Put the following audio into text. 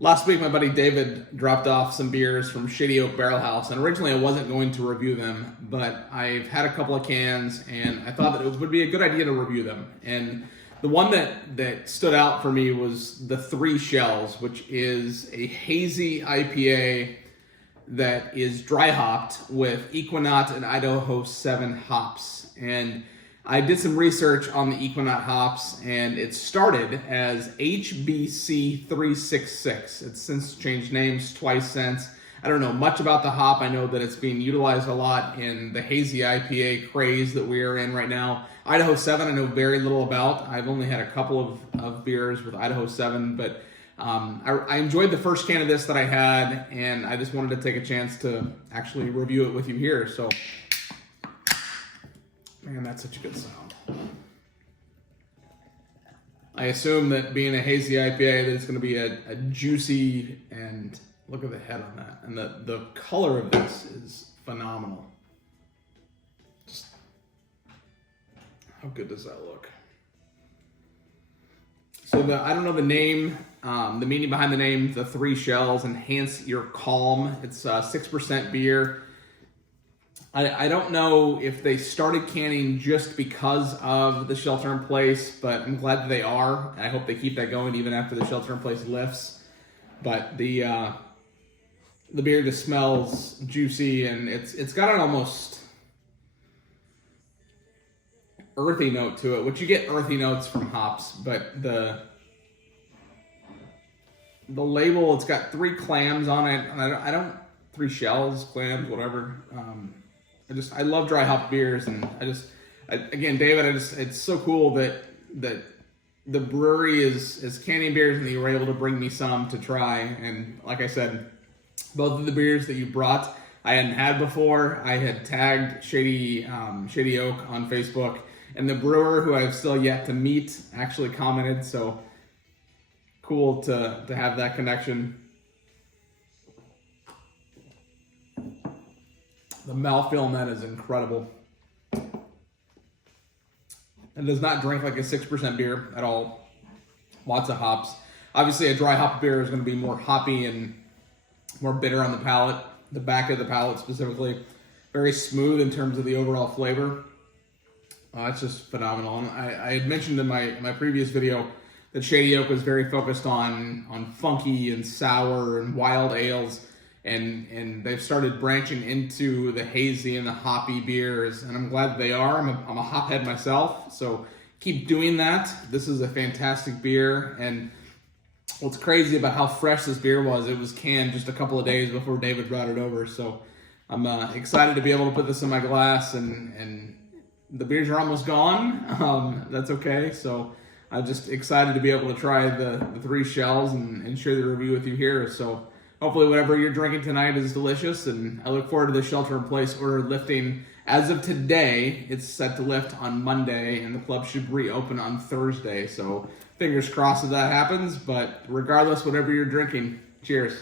Last week, my buddy David dropped off some beers from Shady Oak Barrel House, and originally I wasn't going to review them, but I've had a couple of cans, and I thought that it would be a good idea to review them. And the one that stood out for me was the Three Shells, which is a hazy IPA that is dry hopped with Ekuanot and Idaho 7 hops. And I did some research on the Ekuanot hops, and it started as HBC 366. It's since changed names twice since. I don't know much about the hop. I know that it's being utilized a lot in the hazy IPA craze that we are in right now. Idaho 7 I know very little about. I've only had a couple of beers with Idaho 7, but I enjoyed the first can of this that I had, and I just wanted to take a chance to actually review it with you here. So, man, that's such a good sound. I assume that being a hazy IPA, that it's going to be a juicy, and look at the head on that. And the color of this is phenomenal. Just, how good does that look? So I don't know the name, the meaning behind the name, the Three Shells, Enhance Your Calm. It's 6% beer. I don't know if they started canning just because of the shelter in place, but I'm glad that they are. I hope they keep that going even after the shelter in place lifts. But the beer just smells juicy, and it's got an almost earthy note to it, which you get earthy notes from hops, but the label, it's got 3 clams on it, and I don't 3 shells, clams, whatever. I love dry hop beers, and again, David, it's so cool that the brewery is canning beers, and that you were able to bring me some to try. And like I said, both of the beers that you brought, I hadn't had before. I had tagged Shady Oak on Facebook, and the brewer, who I've still yet to meet, actually commented. So cool to have that connection. The mouthfeel on that is incredible. It does not drink like a 6% beer at all. Lots of hops. Obviously, a dry hop beer is going to be more hoppy and more bitter on the palate, the back of the palate specifically. Very smooth in terms of the overall flavor. It's just phenomenal. And I had mentioned in my previous video that Shady Oak was very focused on funky and sour and wild ales. And they've started branching into the hazy and the hoppy beers, and I'm glad they are. I'm a hophead myself, so keep doing that. This is a fantastic beer, and what's crazy about how fresh this beer was, it was canned just a couple of days before David brought it over, so I'm excited to be able to put this in my glass, and the beers are almost gone. That's okay, so I'm just excited to be able to try the Three Shells and share the review with you here. So hopefully whatever you're drinking tonight is delicious, and I look forward to the shelter-in-place order lifting. As of today, it's set to lift on Monday, and the club should reopen on Thursday. So fingers crossed that happens, but regardless, whatever you're drinking, cheers.